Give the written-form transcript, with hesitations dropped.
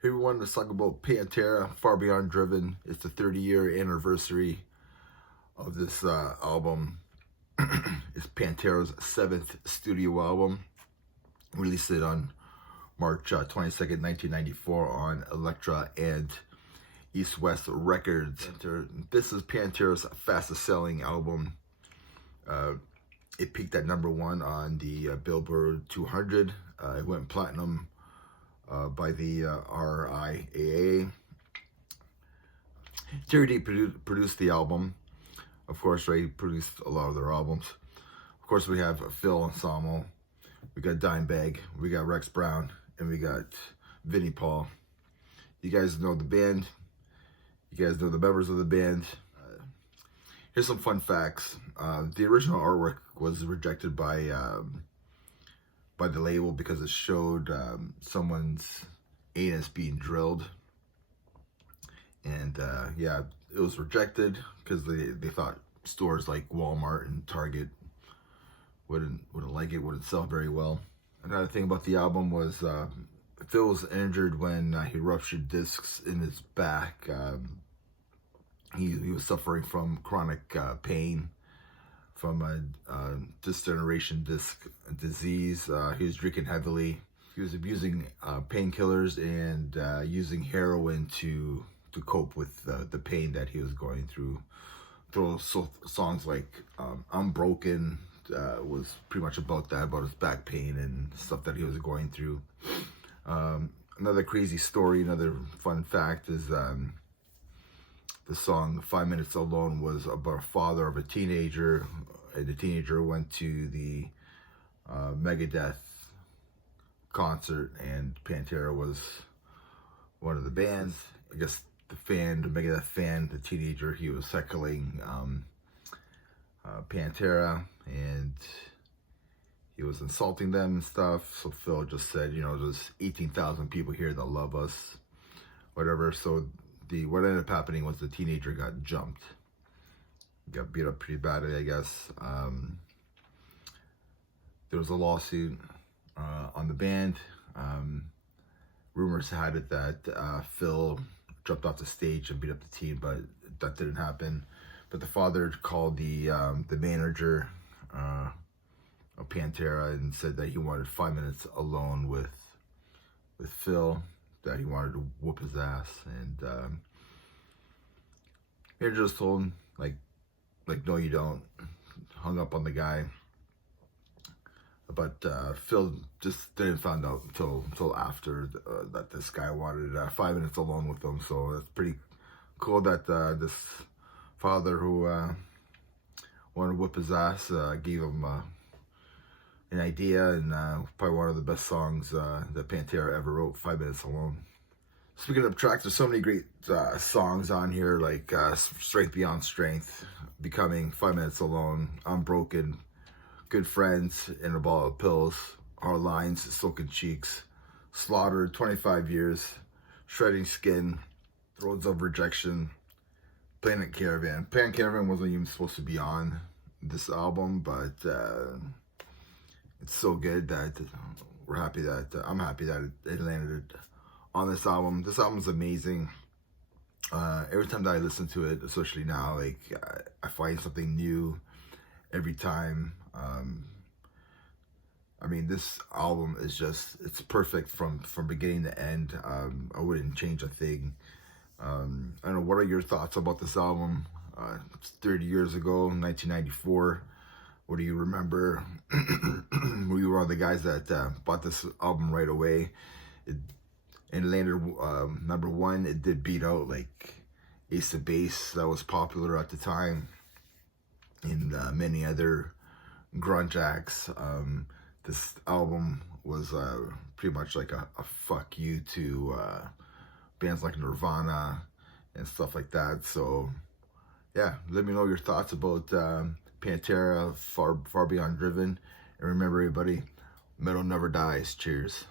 Hey everyone, let's talk about Pantera, Far Beyond Driven. It's the 30-year anniversary of this album. It's Pantera's 7th studio album. Released it on March 22nd, 1994 on Elektra and East West Records. This is Pantera's fastest selling album. It peaked at #1 on the Billboard 200. It went platinum by the RIAA. Terry D produced the album. Of course, Ray produced a lot of their albums. Of course, we have Phil Anselmo, we got Dimebag, we got Rex Brown, and we got Vinnie Paul. You guys know the band. You guys know the members of the band. Here's some fun facts. The original artwork was rejected by the label because it showed someone's anus being drilled, and yeah, it was rejected because they thought stores like Walmart and Target wouldn't like it, wouldn't sell very well. Another thing about the album was Phil was injured when he ruptured discs in his back. He was suffering from chronic pain from a degeneration disc disease. He was drinking heavily. He was abusing painkillers and using heroin to cope with the pain that he was going through. Songs like I'm Broken was pretty much about that, about his back pain and stuff that he was going through. Another crazy story, another fun fact is the song 5 Minutes Alone was about a father of a teenager, and the teenager went to the Megadeth concert, and Pantera was one of the bands. I guess the Megadeth fan, the teenager, he was heckling Pantera, and he was insulting them and stuff. So Phil just said, you know, there's 18,000 people here that love us, whatever. So what ended up happening was the teenager got jumped. Got beat up pretty badly, I guess. There was a lawsuit on the band. Rumors had it that Phil jumped off the stage and beat up the teen, but that didn't happen. But the father called the manager of Pantera and said that he wanted 5 minutes alone with Phil, that he wanted to whoop his ass, and he just told him like no you don't. Hung up on the guy. But Phil just didn't find out until after that this guy wanted 5 minutes alone with him. So it's pretty cool that this father who wanted to whip his ass gave him an idea, and probably one of the best songs that Pantera ever wrote, 5 Minutes Alone. Speaking of tracks, there's so many great songs on here, like Strength Beyond Strength, Becoming, 5 Minutes Alone, I'm Broken, Good Friends, and a Ball of Pills, Our Lines, Silken Cheeks, Slaughtered, 25 Years, Shredding Skin, Roads of Rejection, Planet Caravan. Planet Caravan wasn't even supposed to be on this album, but it's so good that I'm happy that it landed on this album. This album's amazing. Every time that I listen to it, especially now, like I find something new every time. I mean, this album is it's perfect from beginning to end. I wouldn't change a thing. I don't know, what are your thoughts about this album? It's 30 years ago, 1994. What do you remember? Were you one of the guys that bought this album right away? And landed #1. It did beat out like Ace of Base, that was popular at the time, and many other grunge acts. This album was pretty much like a fuck you to bands like Nirvana and stuff like that. So yeah, let me know your thoughts about Pantera, Far Beyond Driven. And remember, everybody, metal never dies. Cheers.